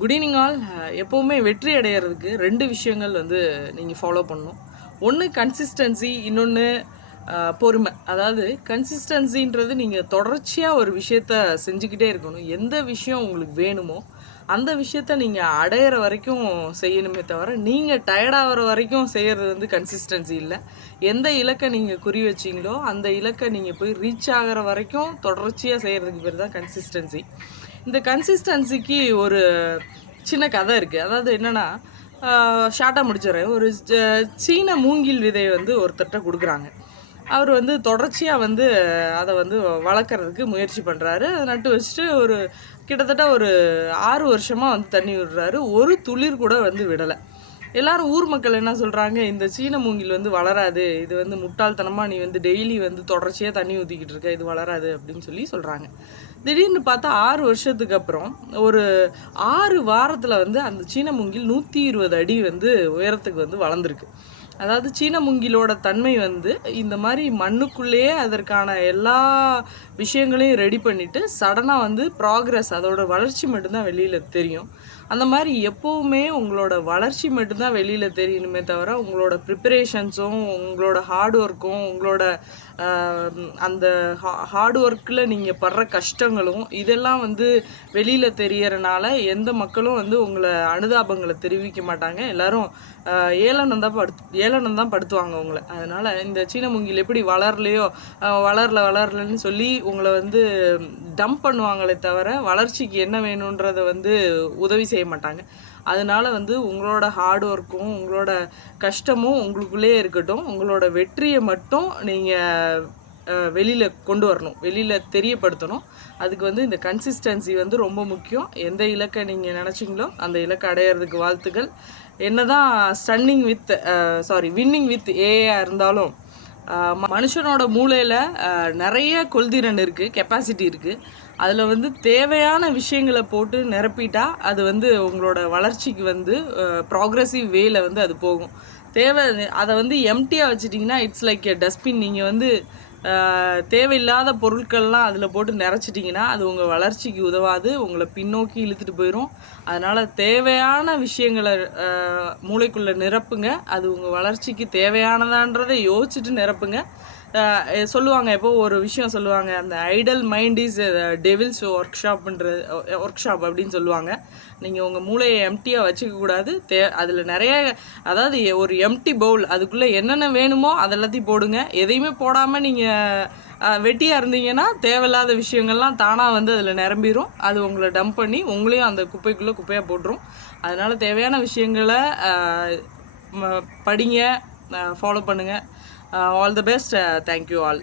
Good evening all. எப்போவுமே வெற்றி அடையிறதுக்கு 2 விஷயங்கள் வந்து நீங்கள் ஃபாலோ பண்ணணும். ஒன்று கன்சிஸ்டன்சி, இன்னொன்று பொறுமை. அதாவது கன்சிஸ்டன்சின்றது நீங்கள் தொடர்ச்சியாக ஒரு விஷயத்த செஞ்சுக்கிட்டே இருக்கணும். எந்த விஷயம் உங்களுக்கு வேணுமோ அந்த விஷயத்த நீங்கள் அடையிற வரைக்கும் செய்யணுமே தவிர, நீங்கள் டயர்டாகிற வரைக்கும் செய்கிறது வந்து கன்சிஸ்டன்சி இல்லை. எந்த இலக்கை நீங்கள் குறி வச்சிங்களோ அந்த இலக்கை நீங்கள் போய் ரீச் ஆகிற வரைக்கும் தொடர்ச்சியாக செய்கிறதுக்கு பேர் தான் கன்சிஸ்டன்சி. இந்த கன்சிஸ்டன்சிக்கு ஒரு சின்ன கதை இருக்குது. அதாவது என்னென்னா, ஷார்ட்டாக முடிச்சிடுறேன். ஒரு சீன மூங்கில் விதையை வந்து ஒருத்தர்கிட்ட கொடுக்குறாங்க. அவர் வந்து தொடர்ச்சியாக வந்து அதை வந்து வளர்க்குறதுக்கு முயற்சி பண்ணுறாரு. அதை நட்டு வச்சுட்டு கிட்டத்தட்ட ஒரு 6 வருஷமாக வந்து தண்ணி விடுறாரு. ஒரு துளிர் கூட வந்து விடலை. எல்லாரும் ஊர் மக்கள் என்ன சொல்கிறாங்க, இந்த சீன மூங்கில் வந்து வளராது, இது வந்து முட்டாள்தனமாக நீ வந்து டெய்லி வந்து தொடர்ச்சியாக தண்ணி ஊற்றிக்கிட்டு இருக்க, இது வளராது அப்படின்னு சொல்கிறாங்க. திடீர்னு பார்த்தா 6 வருஷத்துக்கு அப்புறம் ஒரு 6 வாரத்தில் வந்து அந்த சீன மூங்கில் 120 அடி வந்து உயரத்துக்கு வந்து வளர்ந்துருக்கு. அதாவது சீன மூங்கிலோட தன்மை வந்து இந்த மாதிரி மண்ணுக்குள்ளேயே அதற்கான எல்லா விஷயங்களையும் ரெடி பண்ணிவிட்டு சடனாக வந்து ப்ராக்ரஸ், அதோட வளர்ச்சி மட்டும்தான் வெளியில் தெரியும். அந்த மாதிரி எப்போவுமே உங்களோட வளர்ச்சி மட்டும்தான் வெளியில் தெரியணுமே தவிர, உங்களோட ப்ரிப்பரேஷன்ஸும் உங்களோட ஹார்ட் ஒர்க்கும் உங்களோட அந்த ஹார்ட் ஒர்க்கில் நீங்கள் படுற கஷ்டங்களும் இதெல்லாம் வந்து வெளியில் தெரியறனால எந்த மக்களும் வந்து உங்களை அனுதாபங்களை தெரிவிக்க மாட்டாங்க. எல்லோரும் ஏளனம் தான் படுத்துவாங்க உங்களை. அதனால் இந்த சீன மூங்கில் எப்படி வளரலன்னு சொல்லி உங்களை வந்து டம்ப் பண்ணுவாங்களே தவிர வளர்ச்சிக்கு என்ன வேணுன்றதை வந்து உதவி செய்ய மாட்டாங்க. அதனால வந்து உங்களோட ஹார்ட் ஒர்க்கும் உங்களோட கஷ்டமும் உங்களுக்குள்ளேயே இருக்கட்டும். உங்களோட வெற்றியை மட்டும் நீங்கள் வெளியில் கொண்டு வரணும், வெளியில் தெரியப்படுத்தணும். அதுக்கு வந்து இந்த கன்சிஸ்டன்சி வந்து ரொம்ப முக்கியம். எந்த இலக்கை நீங்கள் நினச்சிங்களோ அந்த இலக்கை அடையிறதுக்கு வாழ்த்துக்கள். என்னதான் வின்னிங் வித் ஏஐயாக இருந்தாலும் மனுஷனோட மூளையில் நிறைய கொள்திறன் இருக்குது, கெப்பாசிட்டி இருக்குது. அதில் வந்து தேவையான விஷயங்களை போட்டு நிரப்பிட்டா அது வந்து உங்களோட வளர்ச்சிக்கு வந்து ப்ராக்ரெசிவ் வேல வந்து அது போகும். அதை வந்து எம்டியாக வச்சுட்டிங்கன்னா இட்ஸ் லைக் எ டஸ்ட்பின். நீங்கள் வந்து தேவையில்லாத பொருட்கள்லாம் அதில் போட்டு நிறச்சிட்டிங்கன்னா அது உங்கள் வளர்ச்சிக்கு உதவாது, உங்களை பின்னோக்கி இழுத்துட்டு போயிடும். அதனால் தேவையான விஷயங்களை மூளைக்குள்ளே நிரப்புங்க. அது உங்கள் வளர்ச்சிக்கு தேவையானதான்றதை யோசிச்சுட்டு நிரப்புங்க. சொல்லுவாங்க, எப்போ ஒரு விஷயம் சொல்லுவாங்க, அந்த idle mind is devil's workshop அப்படின்னு சொல்லுவாங்க. நீங்கள் உங்கள் மூளையை எம்டியாக வச்சுக்கக்கூடாது. அதில் நிறைய, அதாவது ஒரு எம்டி பவுல், அதுக்குள்ளே என்னென்ன வேணுமோ அதெல்லாத்தையும் போடுங்க. எதையுமே போடாமல் நீங்கள் வெட்டியாக இருந்தீங்கன்னா தேவையில்லாத விஷயங்கள்லாம் தானாக வந்து அதில் நிரம்பிடும். அது உங்களை டம்ப் பண்ணி உங்களையும் அந்த குப்பையாக போட்டுரும். அதனால் தேவையான விஷயங்களை படிங்க, ஃபாலோ பண்ணுங்கள். All the best. Thank you all.